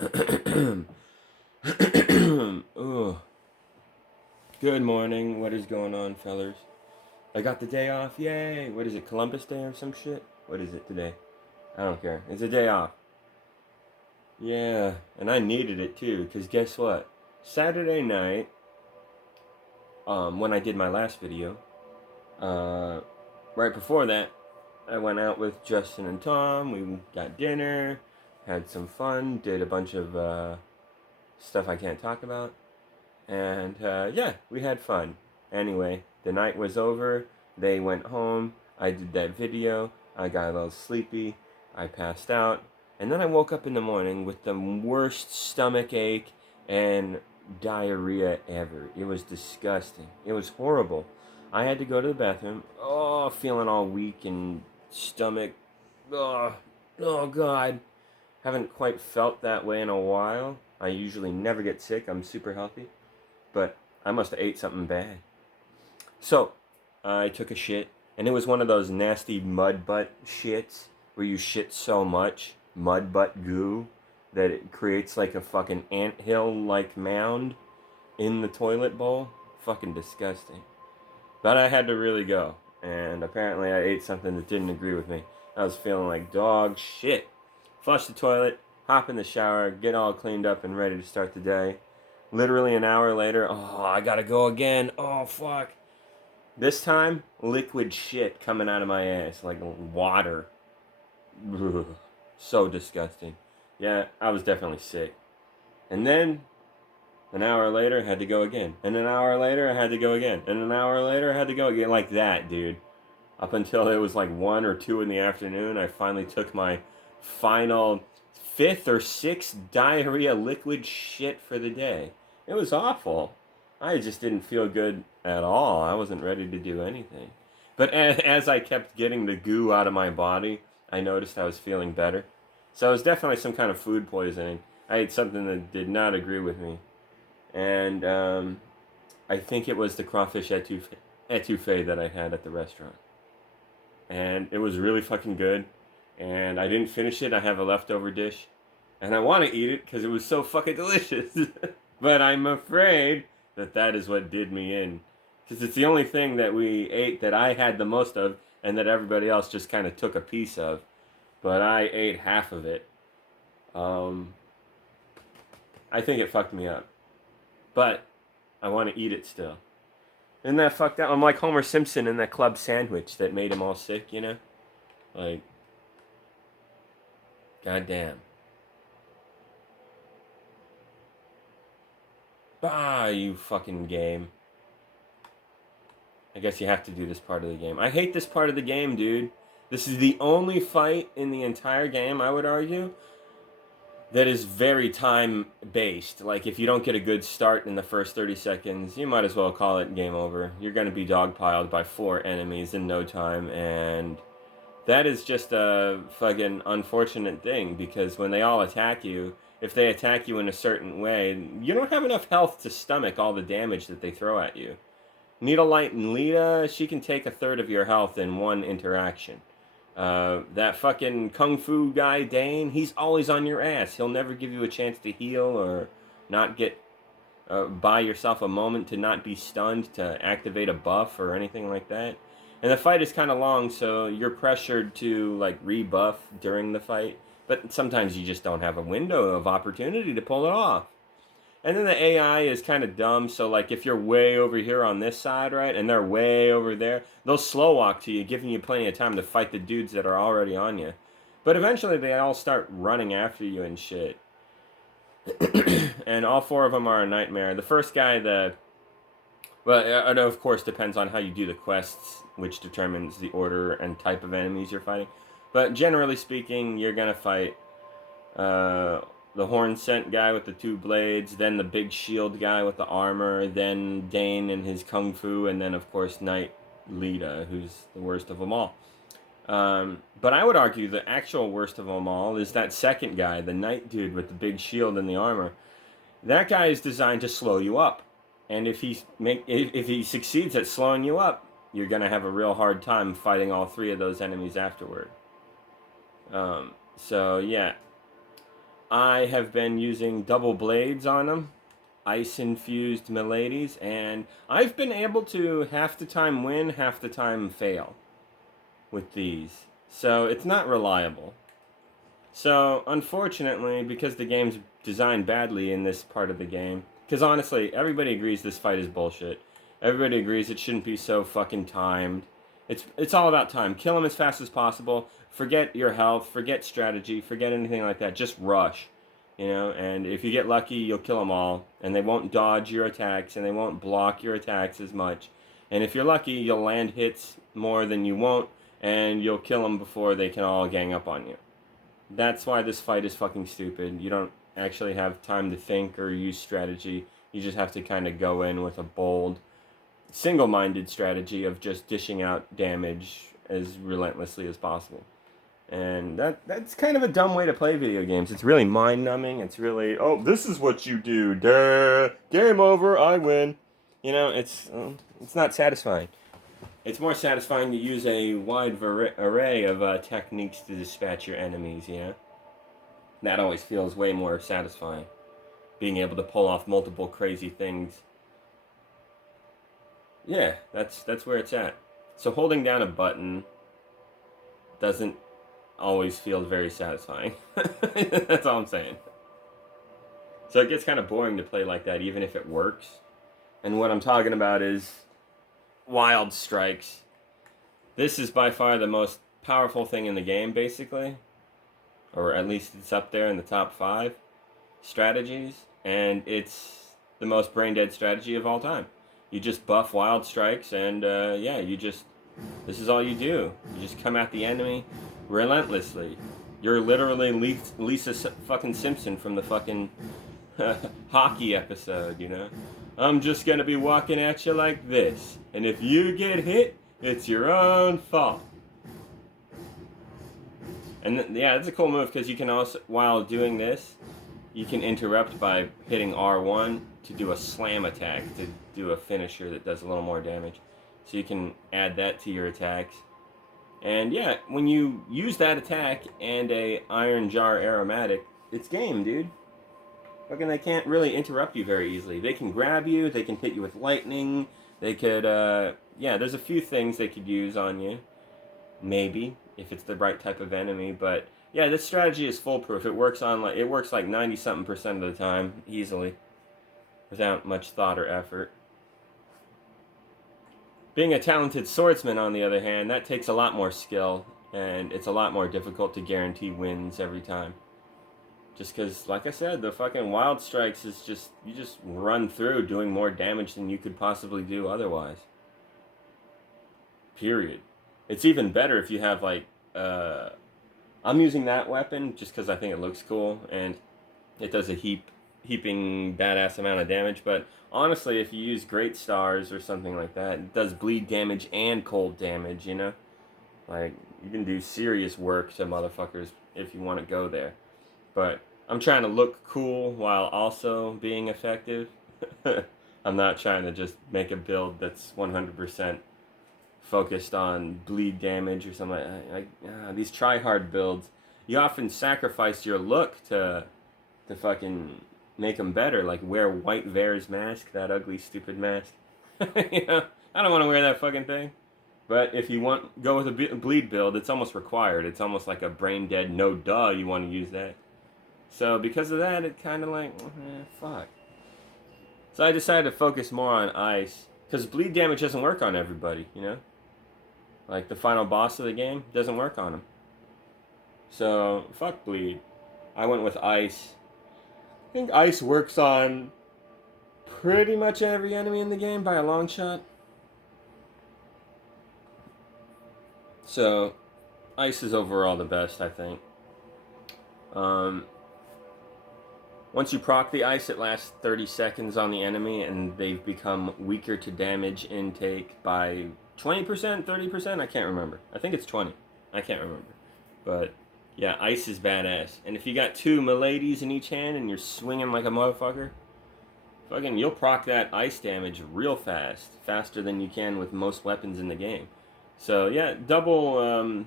Ooh. Good morning. What is going on, fellers? I got the day off. Yay! What is it, Columbus Day or some shit? What is it today? I don't care. It's a day off. Yeah, and I needed it too, because guess what? Saturday night, when I did my last video, uh, right before that, I went out with Justin and Tom. We got dinner, had some fun, did a bunch of stuff I can't talk about. And yeah, we had fun. Anyway, the night was over. They went home. I did that video. I got a little sleepy. I passed out. And then I woke up in the morning with the worst stomach ache and diarrhea ever. It was disgusting. It was horrible. I had to go to the bathroom. Oh, feeling all weak and stomach. Oh, oh God. Haven't quite felt that way in a while. I usually never get sick. I'm super healthy. But I must have ate something bad. So I took a shit, and it was one of those nasty mud butt shits where you shit so much mud butt goo that it creates like a fucking anthill like mound in the toilet bowl. Fucking disgusting. But I had to really go, and apparently I ate something that didn't agree with me. I was feeling like dog shit. Flush the toilet, hop in the shower, get all cleaned up and ready to start the day. Literally an hour later, oh, I gotta go again. Oh, fuck. This time, liquid shit coming out of my ass, like water. Ugh. So disgusting. Yeah, I was definitely sick. And then, an hour later, I had to go again. And an hour later, I had to go again. And an hour later, I had to go again. Like that, dude. Up until it was like 1 or 2 in the afternoon, I finally took my final fifth or sixth diarrhea liquid shit for the day. It was awful. I just didn't feel good at all. I wasn't ready to do anything. But as I kept getting the goo out of my body, I noticed I was feeling better. So it was definitely some kind of food poisoning. I ate something that did not agree with me. And I think it was the crawfish etouffee that I had at the restaurant. And it was really fucking good. And I didn't finish it. I have a leftover dish. And I want to eat it because it was so fucking delicious. But I'm afraid that that is what did me in. Because it's the only thing that we ate that I had the most of and that everybody else just kind of took a piece of. But I ate half of it. Um, I think it fucked me up. But I want to eat it still. Isn't that fucked up? I'm like Homer Simpson in that club sandwich that made him all sick, you know? Like, goddamn. Bah, you fucking game. I guess you have to do this part of the game. I hate this part of the game, dude. This is the only fight in the entire game, I would argue, that is very time based. Like, if you don't get a good start in the first 30 seconds, you might as well call it game over. You're going to be dogpiled by 4 enemies in no time, and that is just a fucking unfortunate thing because when they all attack you, if they attack you in a certain way, you don't have enough health to stomach all the damage that they throw at you. Needle Light and Lita, she can take a third of your health in one interaction. That fucking Kung Fu guy, Dane, he's always on your ass. He'll never give you a chance to heal or not get buy yourself a moment to not be stunned to activate a buff or anything like that. And the fight is kind of long, so you're pressured to like rebuff during the fight. But sometimes you just don't have a window of opportunity to pull it off. And then the AI is kind of dumb, so like if you're way over here on this side, right, and they're way over there, they'll slow walk to you, giving you plenty of time to fight the dudes that are already on you. But eventually they all start running after you and shit. And all 4 of them are a nightmare. The first guy, well, it of course depends on how you do the quests, which determines the order and type of enemies you're fighting. But generally speaking, you're gonna fight the horn scent guy with the 2 blades, then the big shield guy with the armor, then Dane and his kung fu, and then of course Knight Lita, who's the worst of them all. But I would argue the actual worst of them all is that second guy, the knight dude with the big shield and the armor. That guy is designed to slow you up, and if he succeeds at slowing you up, you're gonna have a real hard time fighting all 3 of those enemies afterward. So yeah, I have been using double blades on them, ice-infused miladies, and I've been able to half the time win, half the time fail with these. So it's not reliable. So, unfortunately, because the game's designed badly in this part of the game, because honestly, everybody agrees this fight is bullshit. Everybody agrees it shouldn't be so fucking timed. It's all about time. Kill them as fast as possible. Forget your health. Forget strategy. Forget anything like that. Just rush, you know. And if you get lucky, you'll kill them all, and they won't dodge your attacks, and they won't block your attacks as much. And if you're lucky, you'll land hits more than you won't, and you'll kill them before they can all gang up on you. That's why this fight is fucking stupid. You don't actually have time to think or use strategy. You just have to kind of go in with a bold, single-minded strategy of just dishing out damage as relentlessly as possible. And that's kind of a dumb way to play video games. It's really mind-numbing. It's really, oh, this is what you do. Duh. Game over. I win. You know, it's not satisfying. It's more satisfying to use a wide array of techniques to dispatch your enemies, you know? That always feels way more satisfying. Being able to pull off multiple crazy things. Yeah, that's where it's at. So holding down a button doesn't always feel very satisfying. That's all I'm saying. So it gets kind of boring to play like that, even if it works. And what I'm talking about is Wild Strikes. This is by far the most powerful thing in the game, basically. Or at least it's up there in the top 5 strategies. And it's the most brain-dead strategy of all time. You just buff Wild Strikes and, yeah, this is all you do. You just come at the enemy relentlessly. You're literally Lisa fucking Simpson from the fucking hockey episode, you know? I'm just gonna be walking at you like this. And if you get hit, it's your own fault. And yeah, it's a cool move because you can also, while doing this, you can interrupt by hitting R1 to do a slam attack, to do a finisher that does a little more damage. So you can add that to your attacks. And yeah, when you use that attack and a Iron Jar Aromatic, it's game, dude. Fucking, they can't really interrupt you very easily. They can grab you, they can hit you with lightning, they could, yeah, there's a few things they could use on you. Maybe, if it's the right type of enemy, but yeah, this strategy is foolproof. It works like 90-something% of the time, easily, without much thought or effort. Being a talented swordsman, on the other hand, that takes a lot more skill, and it's a lot more difficult to guarantee wins every time. Just because, like I said, the fucking Wild Strikes is just, you just run through doing more damage than you could possibly do otherwise. Period. It's even better if you have, like, I'm using that weapon just because I think it looks cool, and it does a heaping badass amount of damage, but honestly, if you use Great Stars or something like that, it does bleed damage and cold damage, you know? Like, you can do serious work to motherfuckers if you want to go there. But I'm trying to look cool while also being effective. I'm not trying to just make a build that's 100% focused on bleed damage or something like these try-hard builds. You often sacrifice your look to fucking make them better, like wear White Vare's mask, that ugly, stupid mask. You know, I don't want to wear that fucking thing. But if you go with a bleed build, it's almost required. It's almost like a brain dead, no duh, you want to use that. So because of that, it kind of like, fuck. So I decided to focus more on ice, because bleed damage doesn't work on everybody, you know? Like the final boss of the game doesn't work on him. So, fuck bleed. I went with ice. I think ice works on pretty much every enemy in the game by a long shot. So, ice is overall the best, I think. Once you proc the ice, it lasts 30 seconds on the enemy, and they've become weaker to damage intake by 20%, 30%? I can't remember. I think it's 20. I can't remember. But, yeah, ice is badass. And if you got 2 miladies in each hand and you're swinging like a motherfucker, fucking, you'll proc that ice damage real fast. Faster than you can with most weapons in the game. So, yeah, double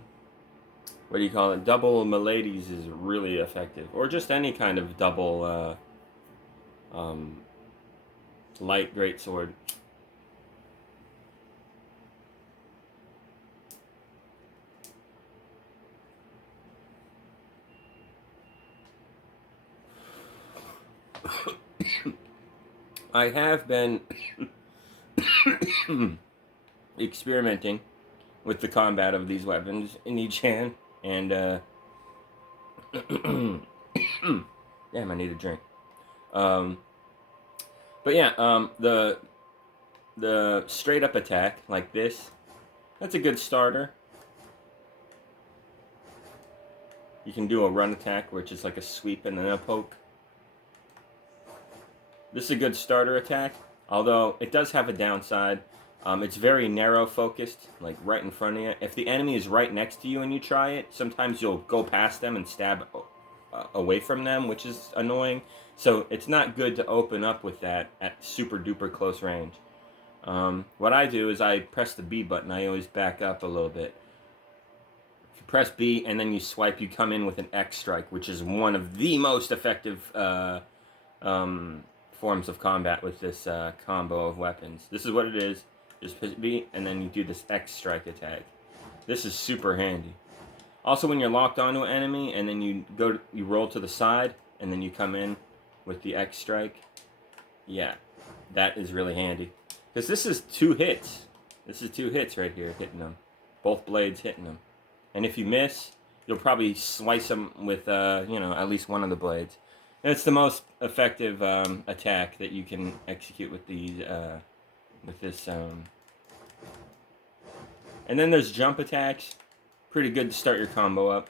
what do you call it? Double Miladies is really effective, or just any kind of double light greatsword. I have been experimenting with the combat of these weapons in each hand, and damn, I need a drink. But yeah, the straight up attack like this, that's a good starter. You can do a run attack, which is like a sweep and then a poke. This is a good starter attack, although it does have a downside. It's very narrow focused, like right in front of you. If the enemy is right next to you and you try it, sometimes you'll go past them and stab away from them, which is annoying. So it's not good to open up with that at super duper close range. What I do is I press the B button. I always back up a little bit. If you press B and then you swipe, you come in with an X strike, which is one of the most effective forms of combat with this combo of weapons. This is what it is. Just press B and then you do this X strike attack. This is super handy. Also, when you're locked onto an enemy and then you roll to the side and then you come in with the X strike, yeah, that is really handy. Because this is 2 hits. This is 2 hits right here, hitting them. Both blades hitting them. And if you miss, you'll probably slice them with, at least one of the blades. And it's the most effective attack that you can execute with these, with this. And then there's jump attacks. Pretty good to start your combo up.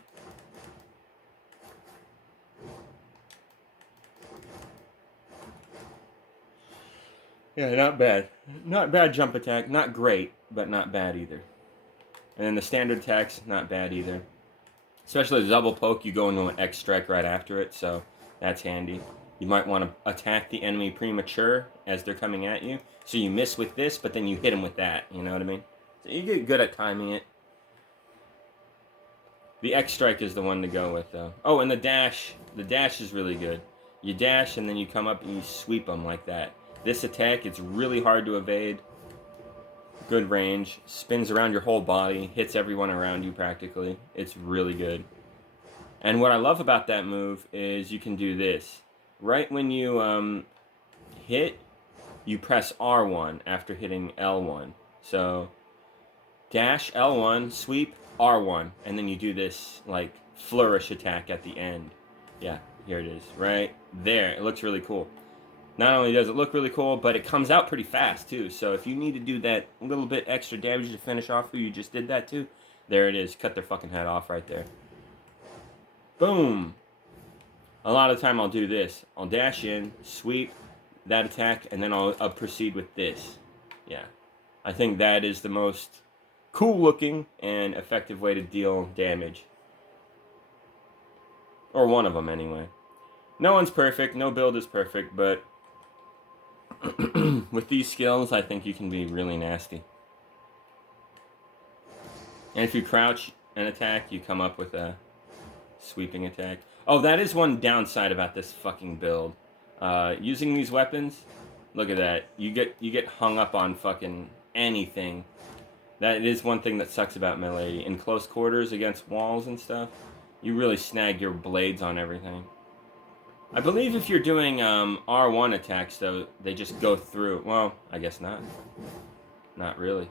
Yeah, not bad. Not bad jump attack. Not great, but not bad either. And then the standard attacks, not bad either. Especially the double poke, you go into an X strike right after it, so that's handy. You might want to attack the enemy premature as they're coming at you. So you miss with this, but then you hit them with that, you know what I mean? So you get good at timing it. The X strike is the one to go with, though. Oh, and the dash. The dash is really good. You dash, and then you come up and you sweep them like that. This attack, it's really hard to evade. Good range. Spins around your whole body. Hits everyone around you, practically. It's really good. And what I love about that move is you can do this. Right when you hit, you press R1 after hitting L1. So, dash, L1, sweep, R1. And then you do this, like, flourish attack at the end. Yeah, here it is. Right there. It looks really cool. Not only does it look really cool, but it comes out pretty fast, too. So if you need to do that little bit extra damage to finish off who you just did that to, there it is. Cut their fucking head off right there. Boom! A lot of the time I'll do this. I'll dash in, sweep that attack, and then I'll proceed with this. Yeah. I think that is the most cool-looking and effective way to deal damage. Or one of them, anyway. No one's perfect. No build is perfect, but with these skills, I think you can be really nasty. And if you crouch and attack, you come up with a sweeping attack. Oh, that is one downside about this fucking build. Using these weapons, look at that. You get hung up on fucking anything. That is one thing that sucks about melee. In close quarters against walls and stuff, you really snag your blades on everything. I believe if you're doing R1 attacks, though, they just go through. Well, I guess not. Not really.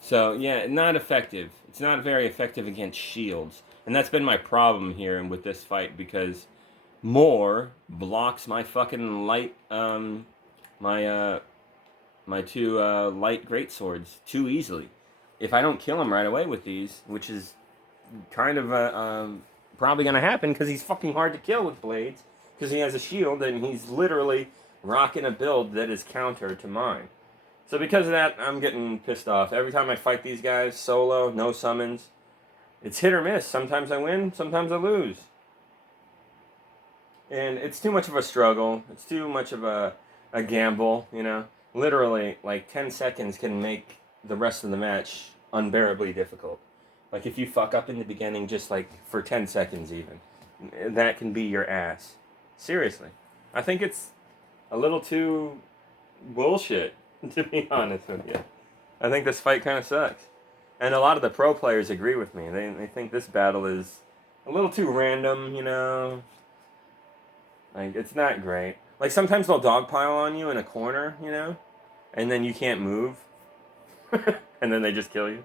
So, yeah, not effective. It's not very effective against shields. And that's been my problem here with this fight, because Moore blocks my fucking light, my 2 light greatswords too easily. If I don't kill him right away with these, which is kind of probably going to happen because he's fucking hard to kill with blades, because he has a shield and he's literally rocking a build that is counter to mine. So because of that, I'm getting pissed off. Every time I fight these guys, solo, no summons, it's hit or miss. Sometimes I win, sometimes I lose. And it's too much of a struggle. It's too much of a gamble, you know. Literally, like 10 seconds can make the rest of the match unbearably difficult. Like if you fuck up in the beginning, just like for 10 seconds even, that can be your ass. Seriously. I think it's a little too bullshit, to be honest with you. I think this fight kind of sucks. And a lot of the pro players agree with me. They think this battle is a little too random, you know? Like, it's not great. Like, sometimes they'll dogpile on you in a corner, you know? And then you can't move. And then they just kill you.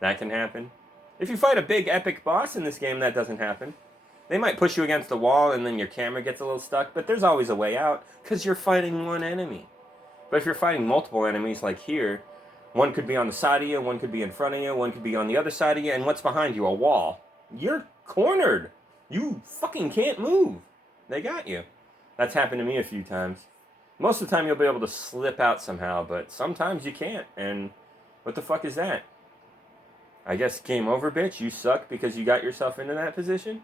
That can happen. If you fight a big epic boss in this game, that doesn't happen. They might push you against the wall and then your camera gets a little stuck, but there's always a way out because you're fighting one enemy. But if you're fighting multiple enemies like here, one could be on the side of you, one could be in front of you, one could be on the other side of you, and what's behind you? A wall. You're cornered. You fucking can't move. They got you. That's happened to me a few times. Most of the time you'll be able to slip out somehow, but sometimes you can't, and what the fuck is that? I guess game over, bitch. You suck because you got yourself into that position?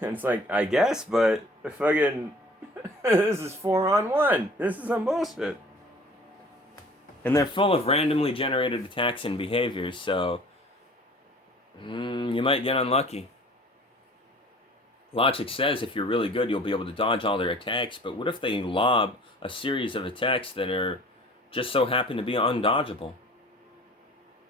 And it's like, I guess, but fucking... this is 4-on-1. This is some bullshit. And they're full of randomly generated attacks and behaviors, so... you might get unlucky. Logic says if you're really good, you'll be able to dodge all their attacks, but what if they lob a series of attacks that are just so happen to be undodgeable?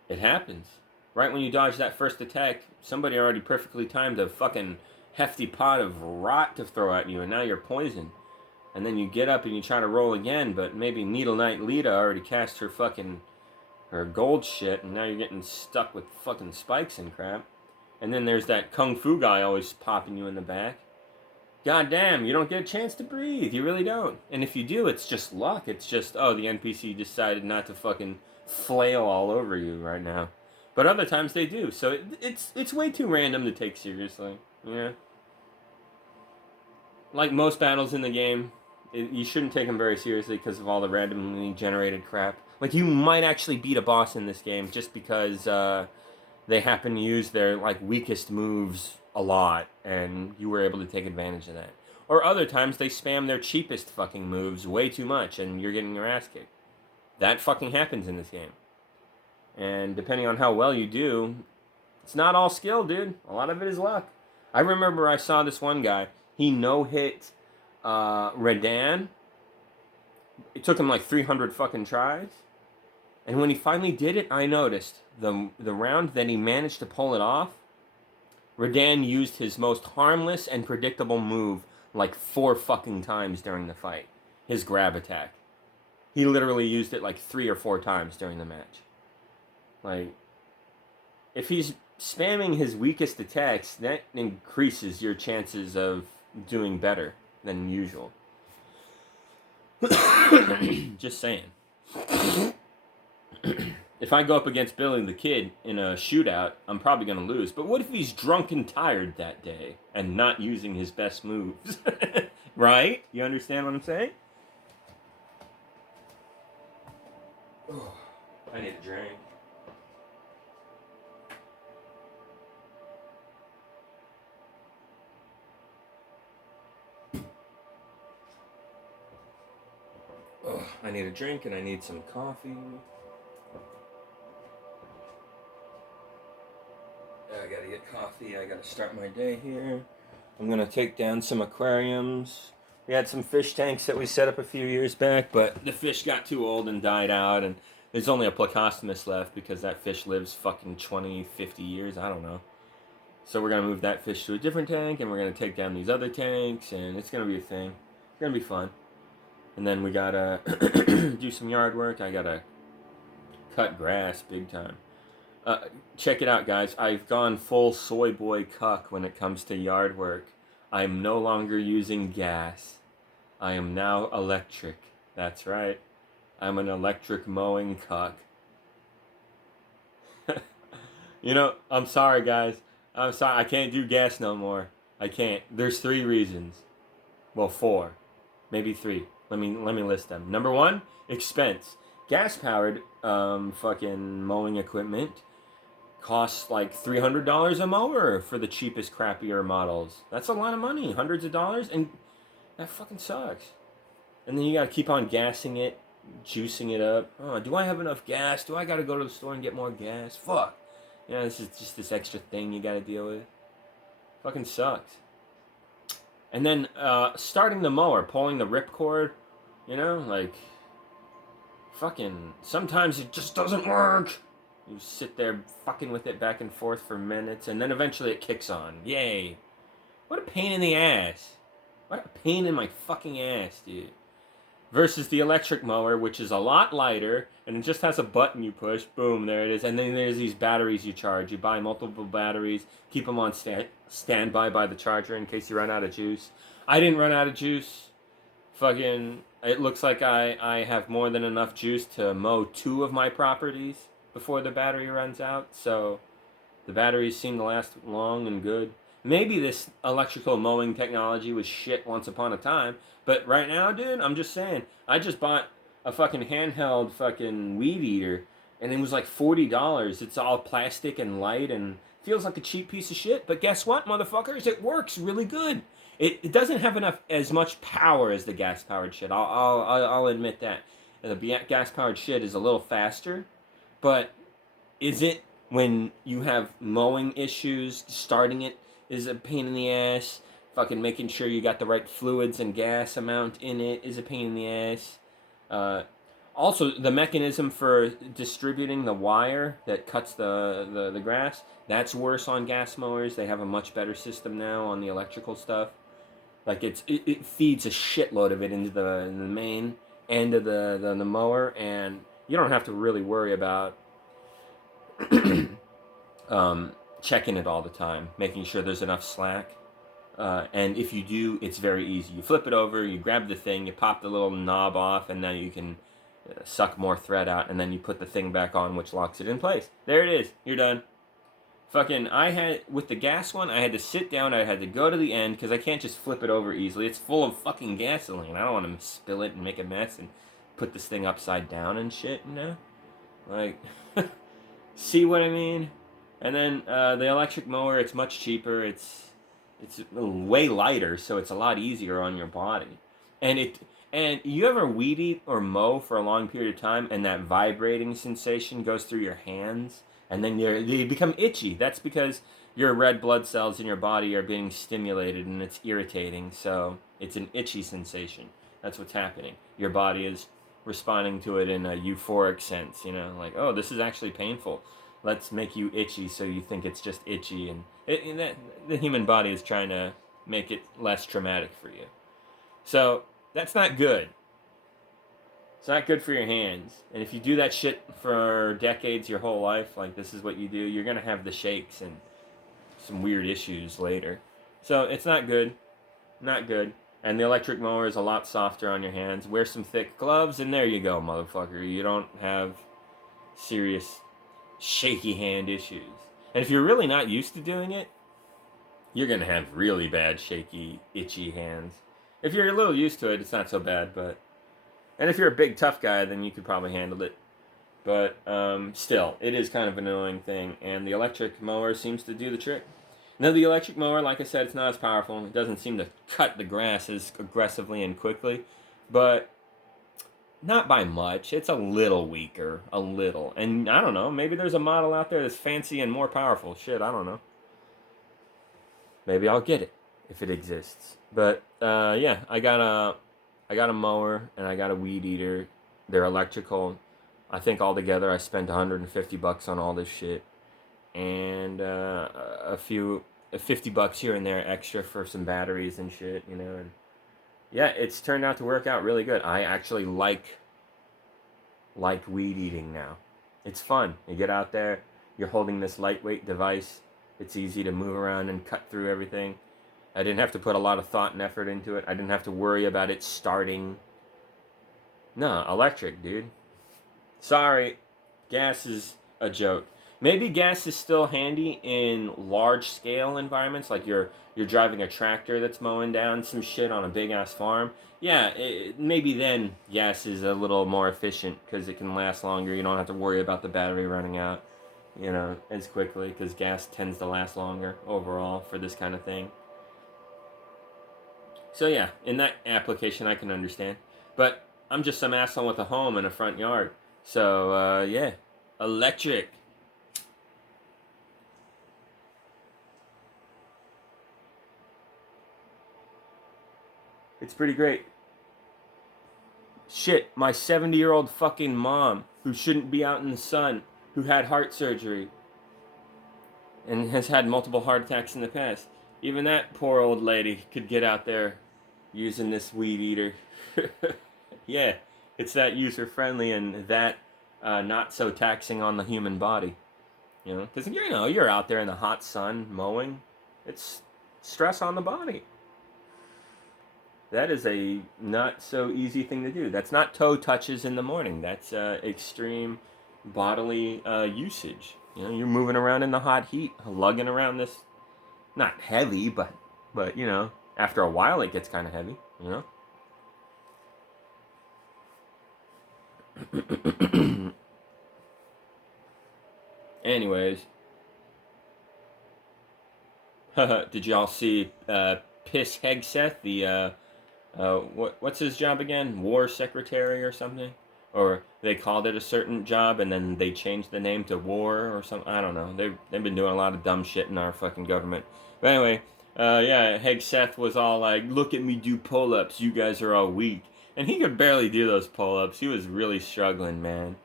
It happens. Right when you dodge that first attack, somebody already perfectly timed a fucking hefty pot of rot to throw at you, and now you're poisoned. And then you get up and you try to roll again, but maybe Needle Knight Lita already cast her gold shit, and now you're getting stuck with fucking spikes and crap. And then there's that Kung Fu guy always popping you in the back. God damn, you don't get a chance to breathe. You really don't. And if you do, it's just luck. It's just, oh, the NPC decided not to fucking flail all over you right now. But other times they do. So it's way too random to take seriously. Yeah. Like most battles in the game, you shouldn't take them very seriously because of all the randomly generated crap. Like, you might actually beat a boss in this game just because they happen to use their like weakest moves a lot, and you were able to take advantage of that. Or other times they spam their cheapest fucking moves way too much, and you're getting your ass kicked. That fucking happens in this game. And depending on how well you do, it's not all skill, dude. A lot of it is luck. I remember I saw this one guy. He no-hit Radahn. It took him like 300 fucking tries. And when he finally did it, I noticed the round that he managed to pull it off, Radahn used his most harmless and predictable move like 4 fucking times during the fight. His grab attack. He literally used it like 3 or 4 times during the match. Like, if he's spamming his weakest attacks, that increases your chances of doing better than usual. Just saying. If I go up against Billy the Kid in a shootout, I'm probably going to lose. But what if he's drunk and tired that day and not using his best moves? Right? You understand what I'm saying? Oh, I need a drink. Oh, I need a drink and I need some coffee. I gotta get coffee. I gotta start my day here. I'm gonna take down some aquariums. We had some fish tanks that we set up a few years back, but the fish got too old and died out, and there's only a Plecostomus left because that fish lives fucking 20, 50 years. I don't know. So we're gonna move that fish to a different tank, and we're gonna take down these other tanks, and it's gonna be a thing. It's gonna be fun. And then we gotta do some yard work. I gotta cut grass big time. Check it out, guys. I've gone full soy boy cuck when it comes to yard work. I'm no longer using gas. I am now electric. That's right. I'm an electric mowing cuck. You know, I'm sorry, guys. I'm sorry. I can't do gas no more. I can't. There's 3 reasons. Well, 4. Maybe 3. Let me list them. Number 1, expense. Gas-powered fucking mowing equipment costs like $300 a mower for the cheapest, crappier models. That's a lot of money. Hundreds of dollars, and that fucking sucks. And then you gotta keep on gassing it, juicing it up. Oh, do I have enough gas? Do I gotta go to the store and get more gas? Fuck. Yeah, this is just this extra thing you gotta deal with. Fucking sucks. And then starting the mower, pulling the ripcord, you know, like fucking sometimes it just doesn't work. You sit there fucking with it back and forth for minutes, and then eventually it kicks on. Yay. What a pain in the ass. What a pain in my fucking ass, dude. Versus the electric mower, which is a lot lighter, and it just has a button you push, boom, there it is. And then there's these batteries you charge. You buy multiple batteries, keep them on standby by the charger in case you run out of juice. I didn't run out of juice. Fucking, it looks like I have more than enough juice to mow 2 of my properties before the battery runs out, so the batteries seem to last long and good. Maybe this electrical mowing technology was shit once upon a time, but right now, dude, I'm just saying, I just bought a fucking handheld fucking weed eater, and it was like $40. It's all plastic and light and feels like a cheap piece of shit, but guess what, motherfuckers? It works really good. It doesn't have as much power as the gas powered shit. I'll admit that. The gas powered shit is a little faster, but is it when you have mowing issues? Starting it is a pain in the ass. Fucking making sure you got the right fluids and gas amount in it is a pain in the ass. Also, the mechanism for distributing the wire that cuts the grass, that's worse on gas mowers. They have a much better system now on the electrical stuff. Like it feeds a shitload of it into the main end of the mower, and you don't have to really worry about checking it all the time, making sure there's enough slack. And if you do, it's very easy. You flip it over, you grab the thing, you pop the little knob off, and then you can suck more thread out, and then you put the thing back on, which locks it in place. There it is. You're done. Fucking, with the gas one, I had to sit down, I had to go to the end, because I can't just flip it over easily. It's full of fucking gasoline. I don't want to spill it and make a mess and put this thing upside down and shit, you know? Like, see what I mean? And then the electric mower, it's much cheaper. It's way lighter, so it's a lot easier on your body. And you ever weed eat or mow for a long period of time, and that vibrating sensation goes through your hands, and then they become itchy. That's because your red blood cells in your body are being stimulated, and it's irritating. So it's an itchy sensation. That's what's happening. Your body is responding to it in a euphoric sense. You know, like, oh, this is actually painful. Let's make you itchy so you think it's just itchy, and the human body is trying to make it less traumatic for you. So that's not good. It's not good for your hands. And if you do that shit for decades, your whole life, like this is what you do, you're going to have the shakes and some weird issues later. So it's not good. Not good. And the electric mower is a lot softer on your hands. Wear some thick gloves, and there you go, motherfucker. You don't have serious shaky hand issues. And if you're really not used to doing it, you're going to have really bad, shaky, itchy hands. If you're a little used to it, it's not so bad, but... And if you're a big, tough guy, then you could probably handle it. But still, it is kind of an annoying thing, and the electric mower seems to do the trick. Now, the electric mower, like I said, it's not as powerful. It doesn't seem to cut the grass as aggressively and quickly, but not by much. It's a little weaker, a little. And I don't know, maybe there's a model out there that's fancy and more powerful. Shit, I don't know. Maybe I'll get it if it exists. But yeah, I got a mower and I got a weed eater. They're electrical. I think altogether I spent $150 on all this shit, and a few $50 here and there extra for some batteries and shit, you know. And yeah, it's turned out to work out really good. I actually like weed eating now. It's fun. You get out there, you're holding this lightweight device. It's easy to move around and cut through everything. I didn't have to put a lot of thought and effort into it. I didn't have to worry about it starting. No, electric, dude. Sorry, gas is a joke. Maybe gas is still handy in large-scale environments, like you're driving a tractor that's mowing down some shit on a big-ass farm. Yeah, maybe then gas is a little more efficient because it can last longer. You don't have to worry about the battery running out, you know, as quickly, because gas tends to last longer overall for this kind of thing. So yeah, in that application I can understand. But I'm just some asshole with a home and a front yard. So yeah, electric. It's pretty great. Shit, my 70-year-old fucking mom, who shouldn't be out in the sun, who had heart surgery and has had multiple heart attacks in the past. Even that poor old lady could get out there using this weed eater. Yeah, it's that user friendly and that not so taxing on the human body. You know, because you're out there in the hot sun mowing. It's stress on the body. That is a not so easy thing to do. That's not toe touches in the morning. That's extreme bodily usage. You know, you're moving around in the hot heat, lugging around this, not heavy, but after a while it gets kind of heavy. You know. Anyways, did y'all see Piss Hegseth, the what's his job again? War secretary or something? Or they called it a certain job and then they changed the name to war or something. I don't know. They've been doing a lot of dumb shit in our fucking government. But anyway, yeah, Hegseth was all like, "Look at me do pull-ups. You guys are all weak." And he could barely do those pull-ups. He was really struggling, man.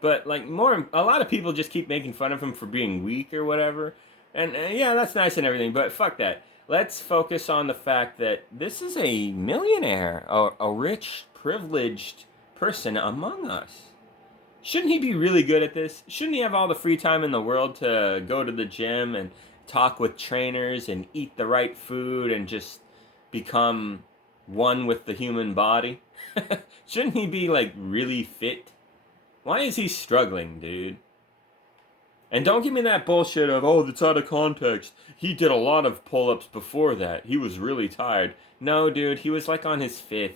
But like a lot of people just keep making fun of him for being weak or whatever. And yeah, that's nice and everything, but fuck that. Let's focus on the fact that this is a millionaire, a rich, privileged person among us. Shouldn't he be really good at this? Shouldn't he have all the free time in the world to go to the gym and talk with trainers and eat the right food and just become one with the human body? Shouldn't he be like really fit? Why is he struggling, dude? And don't give me that bullshit of, oh, that's out of context. He did a lot of pull-ups before that. He was really tired. No, dude, he was like on his 5th.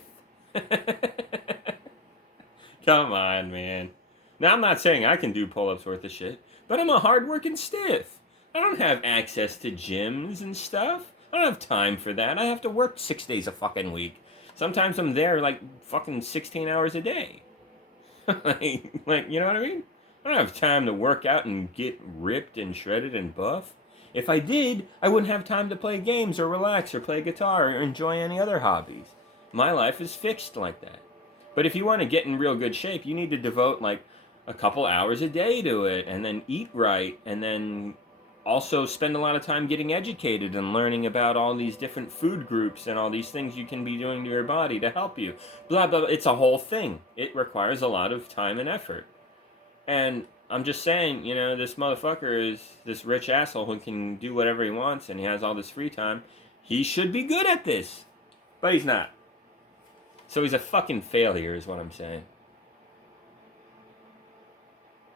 Come on, man. Now, I'm not saying I can do pull-ups worth of shit, but I'm a hard-working stiff. I don't have access to gyms and stuff. I don't have time for that. I have to work 6 days a fucking week. Sometimes I'm there like fucking 16 hours a day. like, you know what I mean? I don't have time to work out and get ripped and shredded and buff. If I did, I wouldn't have time to play games or relax or play guitar or enjoy any other hobbies. My life is fixed like that. But if you want to get in real good shape, you need to devote like a couple hours a day to it and then eat right and then also spend a lot of time getting educated and learning about all these different food groups and all these things you can be doing to your body to help you. Blah, blah, blah. It's a whole thing. It requires a lot of time and effort. And I'm just saying, this motherfucker is this rich asshole who can do whatever he wants and he has all this free time. He should be good at this. But he's not. So he's a fucking failure is what I'm saying.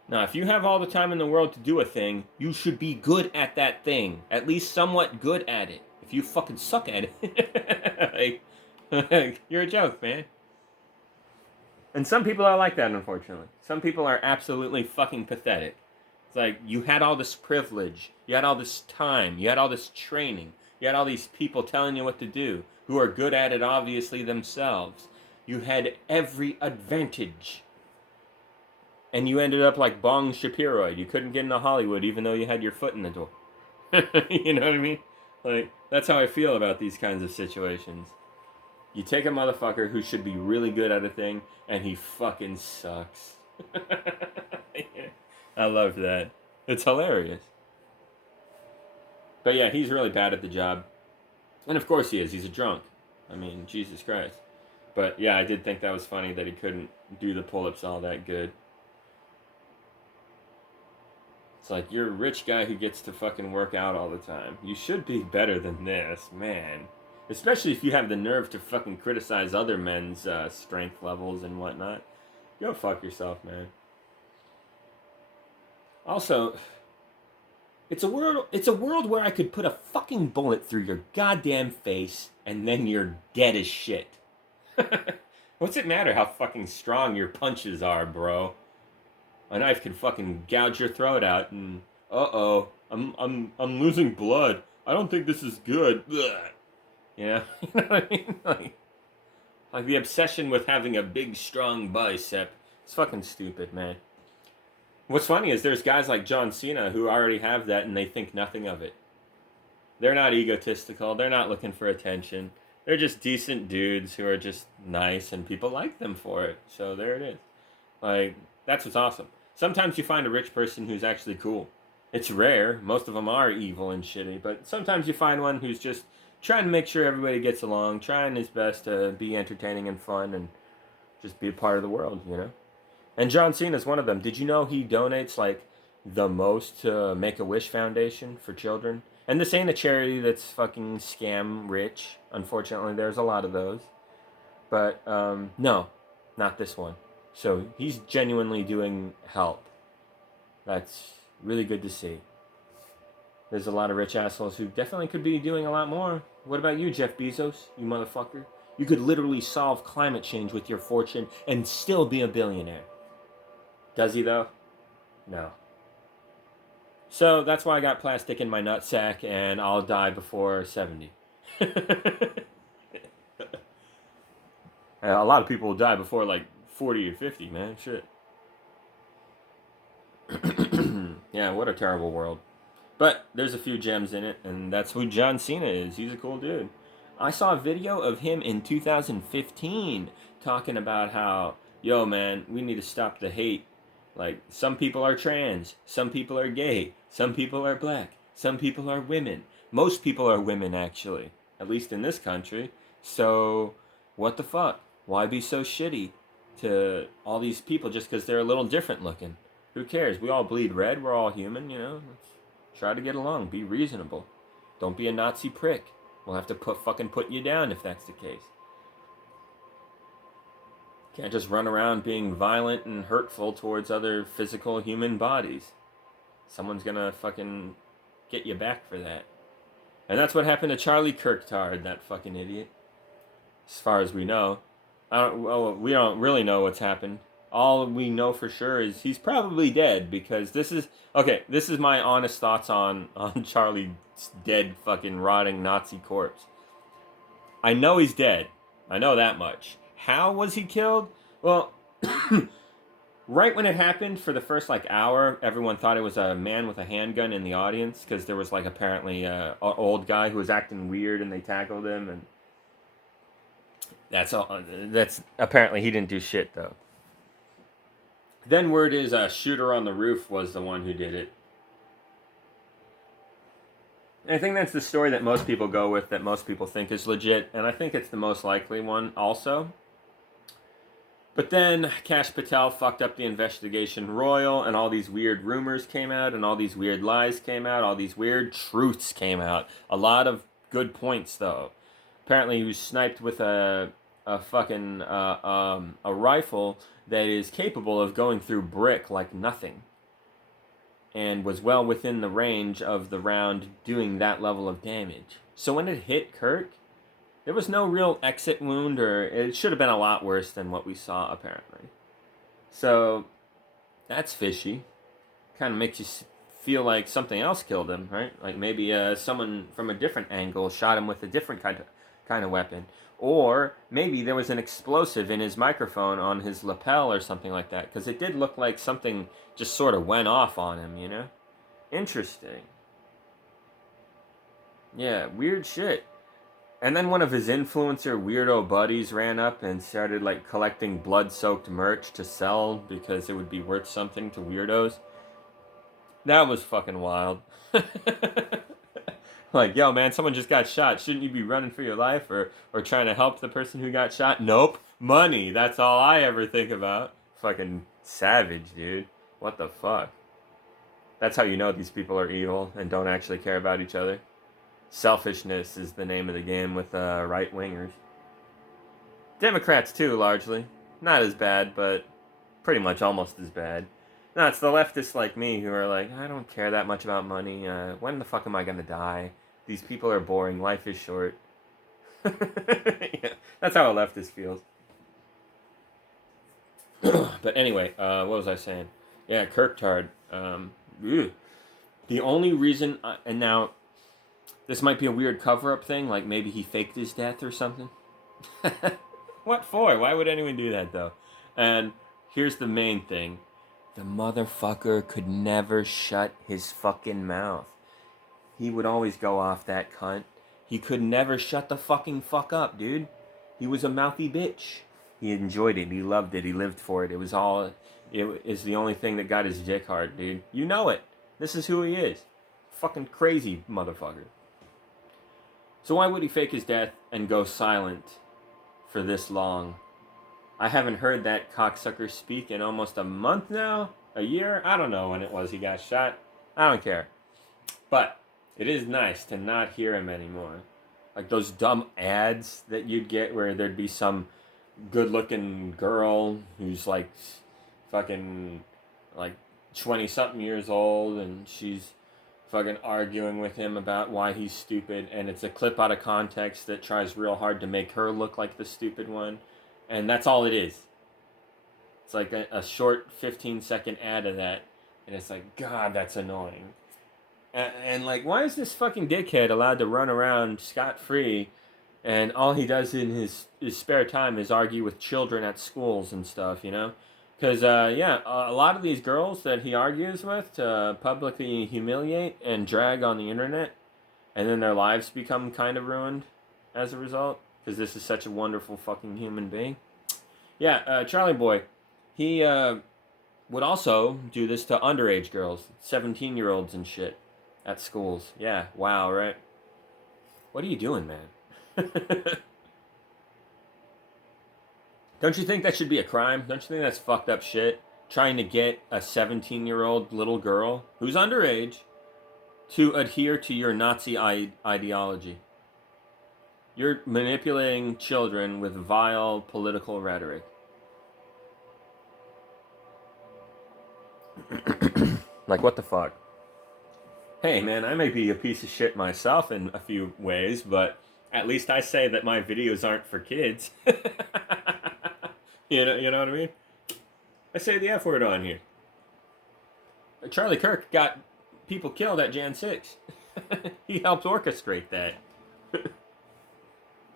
Now, if you have all the time in the world to do a thing, you should be good at that thing. At least somewhat good at it. If you fucking suck at it, you're a joke, man. And some people are like that, unfortunately. Some people are absolutely fucking pathetic. It's like, you had all this privilege. You had all this time. You had all this training. You had all these people telling you what to do, who are good at it, obviously, themselves. You had every advantage. And you ended up like Bong Shapiro. You couldn't get into Hollywood even though you had your foot in the door. You know what I mean? Like, that's how I feel about these kinds of situations. You take a motherfucker who should be really good at a thing, and he fucking sucks. I love that. It's hilarious. But yeah, he's really bad at the job. And of course he is. He's a drunk. I mean, Jesus Christ. But yeah, I did think that was funny that he couldn't do the pull-ups all that good. It's like, you're a rich guy who gets to fucking work out all the time. You should be better than this, man. Especially if you have the nerve to fucking criticize other men's strength levels and whatnot. Go fuck yourself, man. Also, it's a world where I could put a fucking bullet through your goddamn face and then you're dead as shit. What's it matter how fucking strong your punches are, bro? A knife can fucking gouge your throat out and I'm losing blood. I don't think this is good. Ugh. You know what I mean? Like the obsession with having a big, strong bicep. It's fucking stupid, man. What's funny is there's guys like John Cena who already have that and they think nothing of it. They're not egotistical. They're not looking for attention. They're just decent dudes who are just nice and people like them for it. So there it is. Like, that's what's awesome. Sometimes you find a rich person who's actually cool. It's rare. Most of them are evil and shitty, but sometimes you find one who's just trying to make sure everybody gets along, trying his best to be entertaining and fun and just be a part of the world, you know? And John Cena is one of them. Did you know he donates like the most to Make a Wish Foundation for children? And this ain't a charity that's fucking scam rich. Unfortunately, there's a lot of those. But no, not this one. So he's genuinely doing help. That's really good to see. There's a lot of rich assholes who definitely could be doing a lot more. What about you, Jeff Bezos? You motherfucker. You could literally solve climate change with your fortune and still be a billionaire. Does he, though? No. So that's why I got plastic in my nutsack and I'll die before 70. A lot of people will die before like 40 or 50, man. Shit. Yeah, what a terrible world. But there's a few gems in it, and that's who John Cena is. He's a cool dude. I saw a video of him in 2015 talking about how, yo, man, we need to stop the hate. Like, some people are trans, some people are gay, some people are black, some people are women. Most people are women, actually, at least in this country. So, what the fuck? Why be so shitty to all these people just because they're a little different looking? Who cares? We all bleed red. We're all human, you know? Let's try to get along. Be reasonable. Don't be a Nazi prick. We'll have to put you down if that's the case. Can't just run around being violent and hurtful towards other physical human bodies. Someone's gonna fucking get you back for that. And that's what happened to Charlie Kirktard, that fucking idiot. As far as we know. We don't really know what's happened. All we know for sure is he's probably dead because this is my honest thoughts on Charlie's dead fucking rotting Nazi corpse. I know he's dead. I know that much. How was he killed? Well, right when it happened, for the first like hour, everyone thought it was a man with a handgun in the audience because there was like apparently an old guy who was acting weird and they tackled him, and that's all. That's apparently he didn't do shit though. Then word is a shooter on the roof was the one who did it. And I think that's the story that most people go with, that most people think is legit, and I think it's the most likely one also. But then Kash Patel fucked up the investigation royal, and all these weird rumors came out, and all these weird lies came out, all these weird truths came out. A lot of good points, though. Apparently, he was sniped with a rifle that is capable of going through brick like nothing, and was well within the range of the round doing that level of damage. So when it hit Kirk, there was no real exit wound, or it should have been a lot worse than what we saw, apparently. So, that's fishy. Kind of makes you feel like something else killed him, right? Like maybe someone from a different angle shot him with a different kind of weapon. Or maybe there was an explosive in his microphone on his lapel or something like that, because it did look like something just sort of went off on him, you know? Interesting. Yeah, weird shit. And then one of his influencer weirdo buddies ran up and started like collecting blood-soaked merch to sell because it would be worth something to weirdos. That was fucking wild. Like, yo, man, someone just got shot. Shouldn't you be running for your life or trying to help the person who got shot? Nope. Money. That's all I ever think about. Fucking savage, dude. What the fuck? That's how you know these people are evil and don't actually care about each other. Selfishness is the name of the game with right-wingers. Democrats, too, largely. Not as bad, but pretty much almost as bad. No, it's the leftists like me who are like, I don't care that much about money. When the fuck am I gonna die? These people are boring. Life is short. Yeah, that's how a leftist feels. But anyway, what was I saying? Yeah, Kirktard. The only reason, and now, this might be a weird cover-up thing, like maybe he faked his death or something. What for? Why would anyone do that, though? And here's the main thing. The motherfucker could never shut his fucking mouth. He would always go off that cunt. he could never shut the fuck up, dude. He was a mouthy bitch. He enjoyed it. He loved it. He lived for it. It was all. It is the only thing that got his dick hard, dude. You know it. This is who he is. Fucking crazy motherfucker. So why would he fake his death and go silent for this long? I haven't heard that cocksucker speak in almost a month now? A year? I don't know when it was he got shot. I don't care. But it is nice to not hear him anymore. Like those dumb ads that you'd get where there'd be some good-looking girl who's like fucking like 20-something years old, and she's fucking arguing with him about why he's stupid, and it's a clip out of context that tries real hard to make her look like the stupid one, and that's all it is. It's like a short 15-second ad of that, and it's like, God, that's annoying. And like, why is this fucking dickhead allowed to run around scot-free, and all he does in his spare time is argue with children at schools and stuff, you know? Because, a lot of these girls that he argues with to publicly humiliate and drag on the internet, and then their lives become kind of ruined as a result, because this is such a wonderful fucking human being. Yeah, Charlie Boy, he would also do this to underage girls, 17-year-olds and shit, at schools. Yeah, wow, right? What are you doing, man? Don't you think that should be a crime? Don't you think that's fucked up shit? Trying to get a 17-year-old little girl who's underage to adhere to your Nazi ideology. You're manipulating children with vile political rhetoric. Like, what the fuck? Hey, man, I may be a piece of shit myself in a few ways, but at least I say that my videos aren't for kids. You know what I mean? I say the F word on here. Charlie Kirk got people killed at Jan 6. He helped orchestrate that.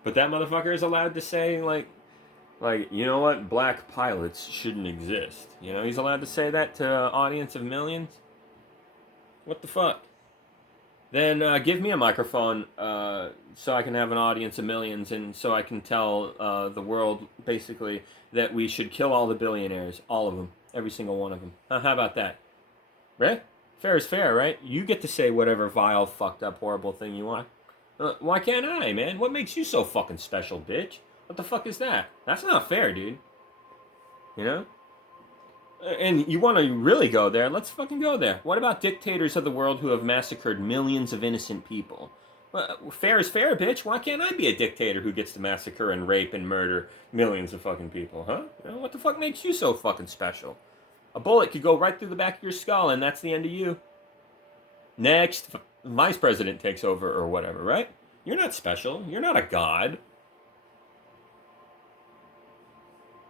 But that motherfucker is allowed to say, like, you know what? Black pilots shouldn't exist. You know, he's allowed to say that to an audience of millions? What the fuck? Then give me a microphone so I can have an audience of millions, and so I can tell the world, basically, that we should kill all the billionaires. All of them. Every single one of them. How about that? Right? Fair is fair, right? You get to say whatever vile, fucked up, horrible thing you want. Why can't I, man? What makes you so fucking special, bitch? What the fuck is that? That's not fair, dude. You know? And you want to really go there, let's fucking go there. What about dictators of the world who have massacred millions of innocent people? Well, fair is fair, bitch. Why can't I be a dictator who gets to massacre and rape and murder millions of fucking people, huh? You know, what the fuck makes you so fucking special? A bullet could go right through the back of your skull, and that's the end of you. Next, vice president takes over or whatever, right? You're not special. You're not a god.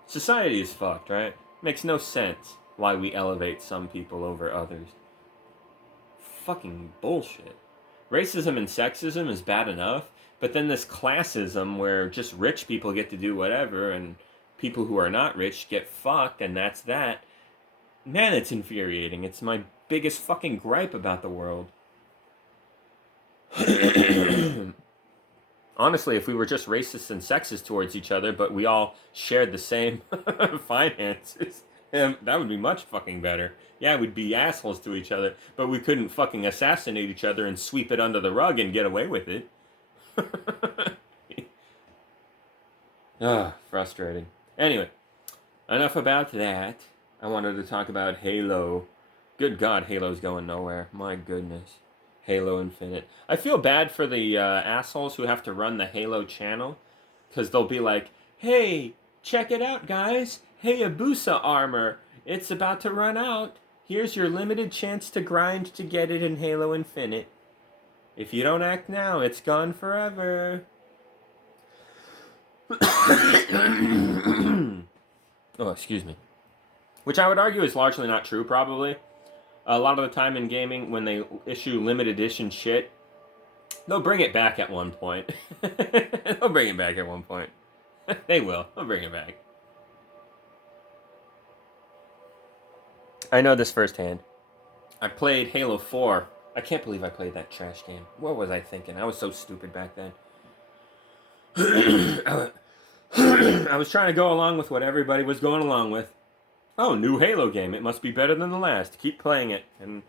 Society is fucked, right? Makes no sense why we elevate some people over others. Fucking bullshit. Racism and sexism is bad enough, but then this classism where just rich people get to do whatever and people who are not rich get fucked, and that's that. Man, it's infuriating. It's my biggest fucking gripe about the world. Honestly, if we were just racist and sexist towards each other, but we all shared the same finances, that would be much fucking better. Yeah, we'd be assholes to each other, but we couldn't fucking assassinate each other and sweep it under the rug and get away with it. Frustrating. Anyway, enough about that. I wanted to talk about Halo. Good God, Halo's going nowhere. My goodness. Halo Infinite. I feel bad for the assholes who have to run the Halo channel, because they'll be like, hey, check it out, guys. Hayabusa armor. It's about to run out. Here's your limited chance to grind to get it in Halo Infinite. If you don't act now, it's gone forever. Oh, excuse me. Which I would argue is largely not true, probably. A lot of the time in gaming, when they issue limited edition shit, they'll bring it back at one point. They'll bring it back at one point. They will. They'll bring it back. I know this firsthand. I played Halo 4 I can't believe I played that trash game. What was I thinking? I was so stupid back then. I was trying to go along with what everybody was going along with. Oh, new Halo game. It must be better than the last. Keep playing it. And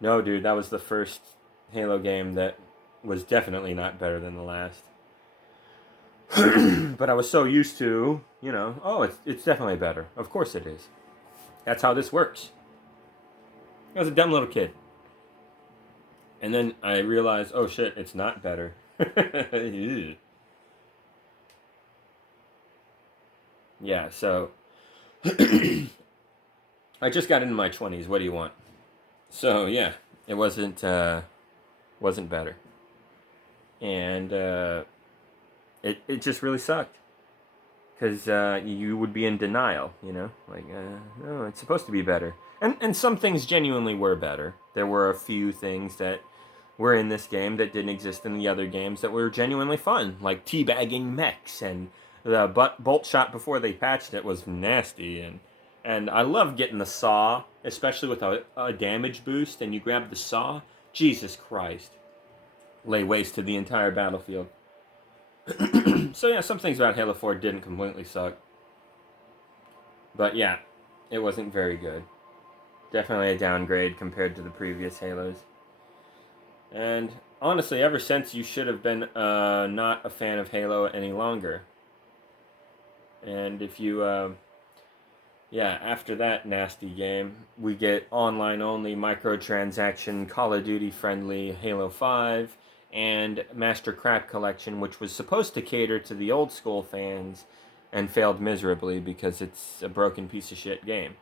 no, dude, that was the first Halo game that was definitely not better than the last. But I was so used to, oh, it's definitely better. Of course it is. That's how this works. I was a dumb little kid. And then I realized, oh shit, it's not better. Yeah, so I just got into my 20s. What do you want? So yeah, it wasn't better, and it just really sucked because you would be in denial, like no, it's supposed to be better, and some things genuinely were better. There were a few things that were in this game that didn't exist in the other games that were genuinely fun, like teabagging mechs, and the bolt shot before they patched it was nasty, and I love getting the saw, especially with a damage boost, and you grab the saw. Jesus Christ. Lay waste to the entire battlefield. So yeah, some things about Halo 4 didn't completely suck. But yeah, it wasn't very good. Definitely a downgrade compared to the previous Halos. And honestly, ever since, you should have been not a fan of Halo any longer. And if you, after that nasty game, we get online-only, microtransaction, Call of Duty-friendly Halo 5, and Master Craft Collection, which was supposed to cater to the old-school fans, and failed miserably because it's a broken piece of shit game.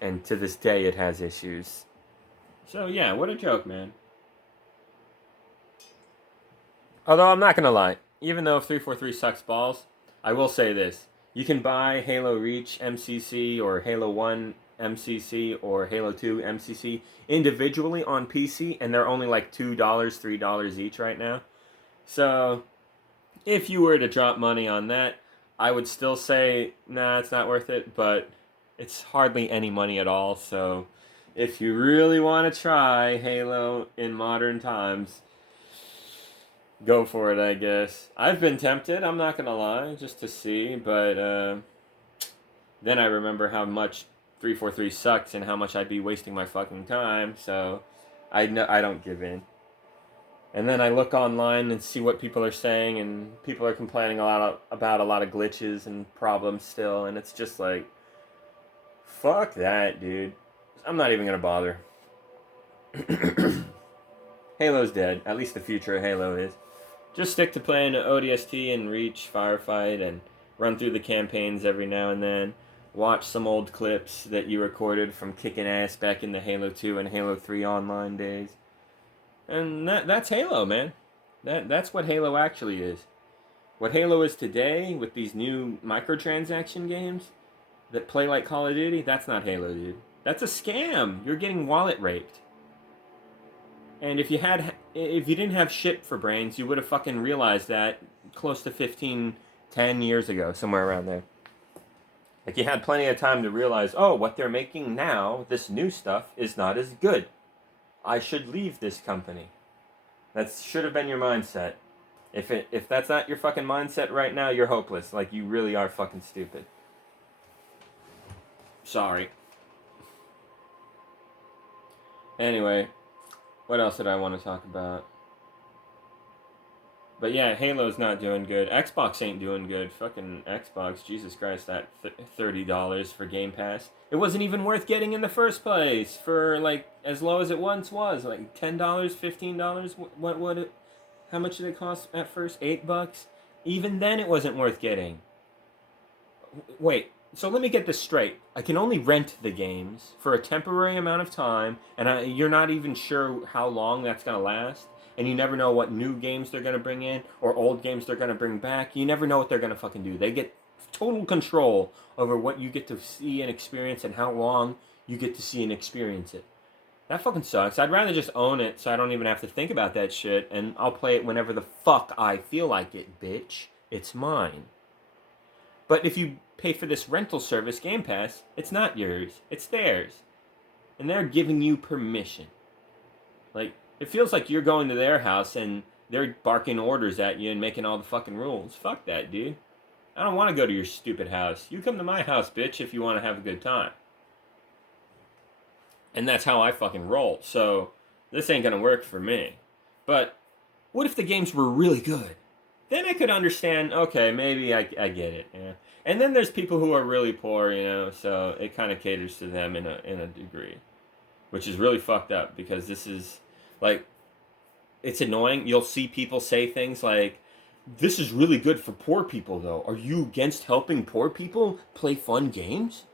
And to this day, it has issues. So yeah, what a joke, man. Although I'm not gonna lie, even though 343 sucks balls, I will say this. You can buy Halo Reach MCC or Halo 1 MCC or Halo 2 MCC individually on PC, and they're only like $2, $3 each right now. So, if you were to drop money on that, I would still say, nah, it's not worth it, but it's hardly any money at all. So, if you really want to try Halo in modern times, go for it, I guess. I've been tempted, I'm not gonna lie, just to see, but then I remember how much 343 sucks and how much I'd be wasting my fucking time, so I don't give in. And then I look online and see what people are saying, and people are complaining about a lot of glitches and problems still, and it's just like, fuck that, dude. I'm not even gonna bother. Halo's dead. At least the future of Halo is. Just stick to playing ODST and Reach, Firefight, and run through the campaigns every now and then. Watch some old clips that you recorded from kicking ass back in the Halo 2 and Halo 3 online days. And that's Halo, man. That's what Halo actually is. What Halo is today with these new microtransaction games that play like Call of Duty, that's not Halo, dude. That's a scam. You're getting wallet raped. And if you didn't have shit for brains, you would have fucking realized that close to 10 years ago, somewhere around there. Like, you had plenty of time to realize, oh, what they're making now, this new stuff, is not as good. I should leave this company. That should have been your mindset. If that's not your fucking mindset right now, you're hopeless. Like, you really are fucking stupid. Sorry. Anyway, what else did I want to talk about? But yeah, Halo's not doing good. Xbox ain't doing good. Fucking Xbox, Jesus Christ, that $30 for Game Pass. It wasn't even worth getting in the first place for, like, as low as it once was. Like, $10, $15? What would it... How much did it cost at first? $8? Even then it wasn't worth getting. Wait, so let me get this straight. I can only rent the games for a temporary amount of time, and you're not even sure how long that's going to last, and you never know what new games they're going to bring in, or old games they're going to bring back. You never know what they're going to fucking do. They get total control over what you get to see and experience and how long you get to see and experience it. That fucking sucks. I'd rather just own it so I don't even have to think about that shit, and I'll play it whenever the fuck I feel like it, bitch. It's mine. But if you pay for this rental service, Game Pass, it's not yours. It's theirs. And they're giving you permission. Like, it feels like you're going to their house and they're barking orders at you and making all the fucking rules. Fuck that, dude. I don't want to go to your stupid house. You come to my house, bitch, if you want to have a good time. And that's how I fucking roll. So, this ain't gonna work for me. But, what if the games were really good? Then I could understand, okay, maybe I get it. Yeah. And then there's people who are really poor, you know, so it kind of caters to them in a degree. Which is really fucked up because this is, like, it's annoying. You'll see people say things like, this is really good for poor people, though. Are you against helping poor people play fun games?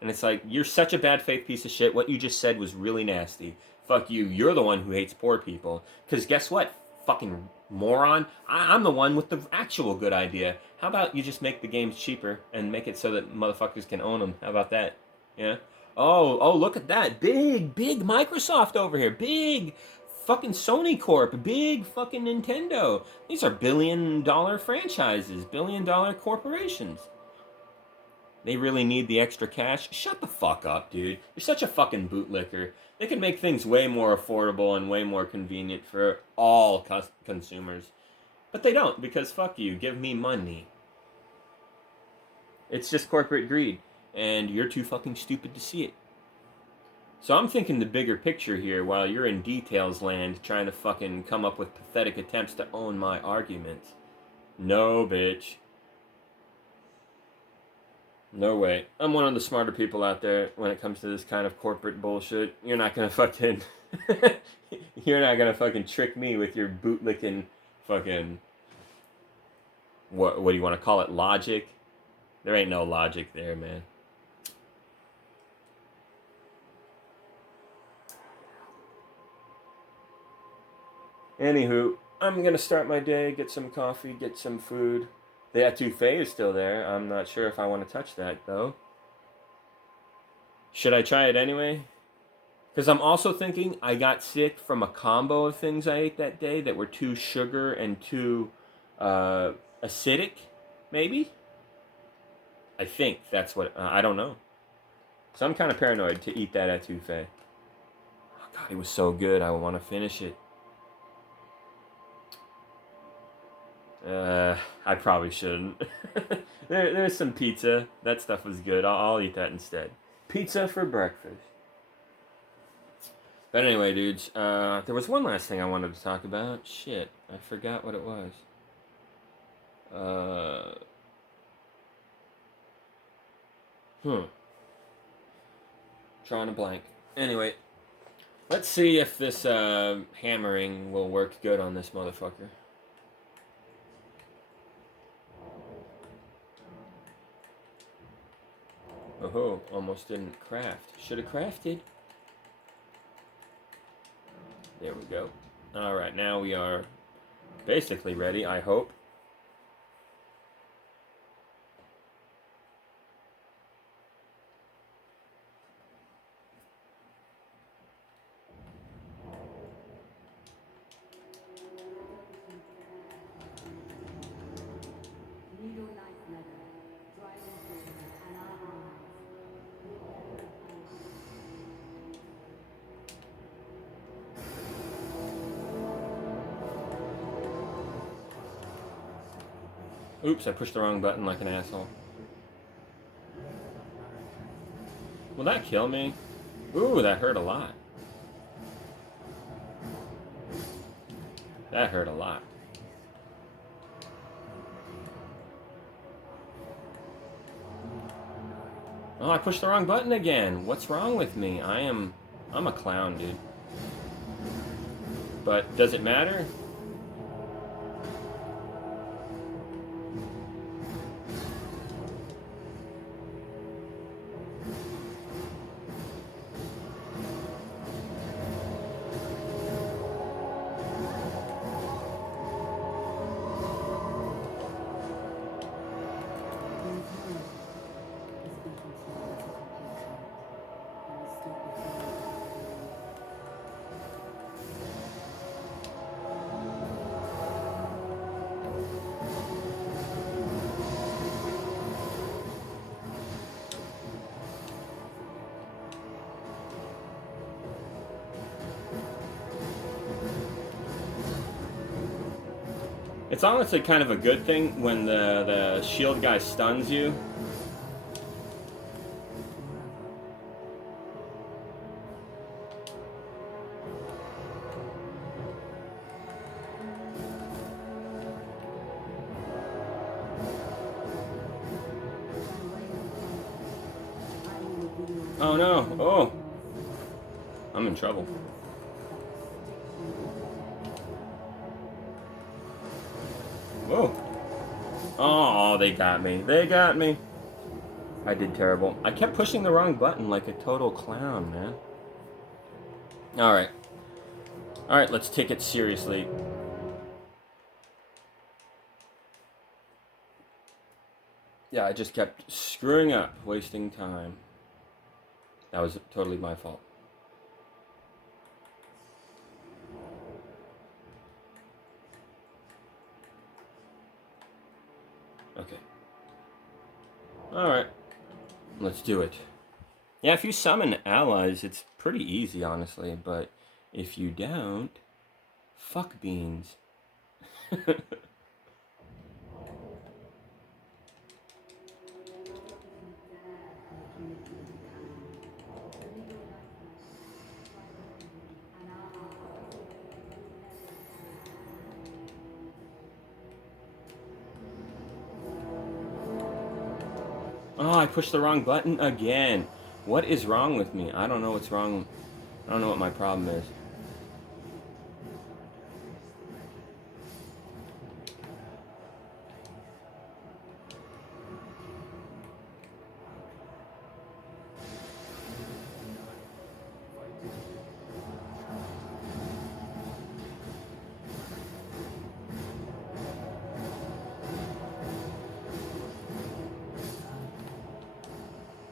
And it's like, you're such a bad faith piece of shit. What you just said was really nasty. Fuck you. You're the one who hates poor people. Because guess what, fucking moron? I'm the one with the actual good idea. How about you just make the games cheaper and make it so that motherfuckers can own them? How about that? Yeah? Oh, look at that. Big Microsoft over here. Big fucking Sony Corp. Big fucking Nintendo. These are billion-dollar franchises. Billion-dollar corporations. They really need the extra cash? Shut the fuck up, dude. You're such a fucking bootlicker. They could make things way more affordable and way more convenient for all consumers. But they don't, because fuck you. Give me money. It's just corporate greed. And you're too fucking stupid to see it. So I'm thinking the bigger picture here while you're in details land trying to fucking come up with pathetic attempts to own my arguments. No, bitch. No way. I'm one of the smarter people out there when it comes to this kind of corporate bullshit. You're not gonna fucking... You're not gonna fucking trick me with your bootlicking fucking... What do you want to call it? Logic? There ain't no logic there, man. Anywho, I'm gonna start my day, get some coffee, get some food. The etouffee is still there. I'm not sure if I want to touch that, though. Should I try it anyway? Because I'm also thinking I got sick from a combo of things I ate that day that were too sugar and too acidic, maybe? I think that's what... I don't know. So I'm kind of paranoid to eat that etouffee. Oh, God, it was so good. I want to finish it. I probably shouldn't. There's some pizza. That stuff was good. I'll eat that instead. Pizza for breakfast. But anyway, dudes, there was one last thing I wanted to talk about. Shit, I forgot what it was. Drawing a blank. Anyway, let's see if this hammering will work good on this motherfucker. Oh, almost didn't craft. Should have crafted. There we go. Alright, now we are basically ready, I hope. Oops, I pushed the wrong button like an asshole. Will that kill me? Ooh, that hurt a lot. That hurt a lot. Oh, I pushed the wrong button again. What's wrong with me? I'm a clown, dude. But does it matter? It's honestly kind of a good thing when the shield guy stuns you. Oh no, oh! I'm in trouble. Whoa. Oh, they got me. They got me. I did terrible. I kept pushing the wrong button like a total clown, man. Alright. Alright, let's take it seriously. Yeah, I just kept screwing up, wasting time. That was totally my fault. Okay. Alright. Let's do it. Yeah, if you summon allies, it's pretty easy, honestly, but if you don't, fuck beans. Oh, I pushed the wrong button again. What is wrong with me? I don't know what's wrong. I don't know what my problem is.